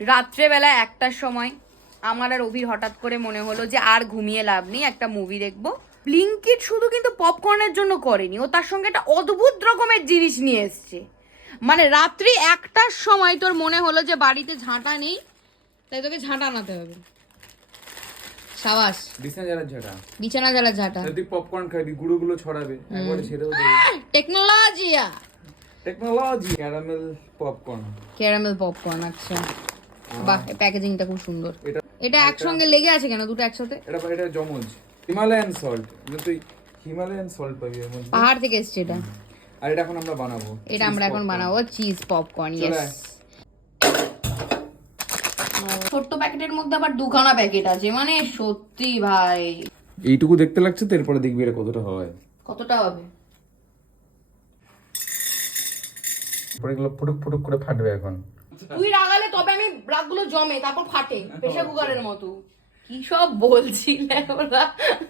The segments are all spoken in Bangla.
রাত্রেবেলা 1টার সময় আমার আর অভির হঠাৎ করে মনে হলো যে আর ঘুমিয়ে লাভ নেই, একটা মুভি দেখবো। ব্লিঙ্কিট শুধু কিন্তু পপকর্নের জন্য করেনি, ও তার সঙ্গে একটা অদ্ভুত রকমের জিনিস নিয়ে এসছে। মানে রাত্রি 1টার সময় তোর মনে হলো যে বাড়িতে ঝাঁটা নেই, তাই তোকে ঝাঁটা আনাতে হবে। সাবাস, বিছানা জ্বালা ঝাঁটা। তুই পপকর্ন খাবি, গুঁড়োগুলো ছড়াবে, একবারে ছেড়েও দেবে। Technology caramel popcorn. আচ্ছা বাহ, প্যাকেজিংটা খুব সুন্দর। এটা একসঙ্গে লেগে আছে কেন, দুটো একসাথে? এটা জমজ হিমালয়ান সল্ট, তুই হিমালয়ান সল্ট পাবি এর মধ্যে, পাহাড় থেকে এসছে এটা। আর এটা এখন আমরা বানাবো, চিজ পপকর্ন। ইয়েস, ছোট্ট প্যাকেটের মধ্যে আবার দুখানা প্যাকেট আছে, মানে সত্যি ভাই। এইটুকু দেখতে লাগছে তো, এরপরে দেখবি এটা কতটা হয়। কতটা হবে? পরে এগুলো ফুটুক ফুটুক করে ফাটবে এখন। তুই রাগালে তবে আমি রাগগুলো জমে, তারপর ফাটে প্রেসার কুকারের মতো। কি সব বলছিলে ওরা।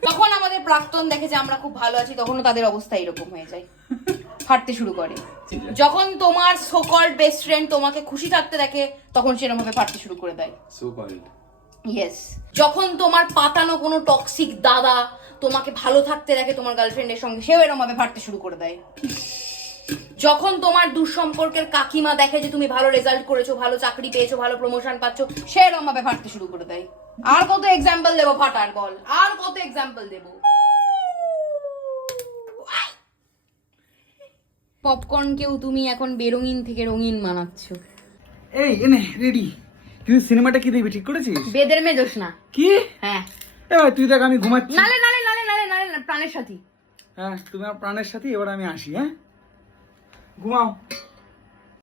তখন আমাদের প্রাক্তন দেখে যে আমরা খুব ভালো আছি, তখনও তাদের অবস্থা এরকম হয়ে যায়, ফাটতে শুরু করে। যখন তোমার সো কল্ড বেস্ট ফ্রেন্ড তোমাকে খুশি থাকতে দেখে, তখন সেরকম ভাবে ফাটতে শুরু করে দেয়। So called, yes. যখন তোমার পাতানো কোনো টক্সিক দাদা তোমাকে ভালো থাকতে দেখে তোমার গার্লফ্রেন্ডের সঙ্গে, সেও এরকম ভাবে ফাটতে শুরু করে দেয়। যখন তোমার দুঃসম্পর্কের কাকিমা দেখে যে তুমি ভালো রেজাল্ট করেছো, ভালো চাকরি পেয়েছো, ভালো প্রমোশন পাচ্ছো, সে এরকম ভাবে ফাটতে শুরু করে দেয়। আর কত এক্সাম্পল দেবো ফাটার বল, আর কত এক্সাম্পল দেবো। পপকর্নকেও তুমি এখন বেরঙিন থেকে রঙিন বানাচ্ছ। এই এনে রেডি, কিন্তু সিনেমাটা কি দেখবি ঠিক করেছিস? বেদের মেজোস না কি? হ্যাঁ, এবার তুই দেখ আমি ঘুমাচ্ছি। নালে নালে নালে নালে নালে প্রাণের সাথী। হ্যাঁ তুমি আমার প্রাণের সাথী, এবার আমি আসি। হ্যাঁ ঘুমাও।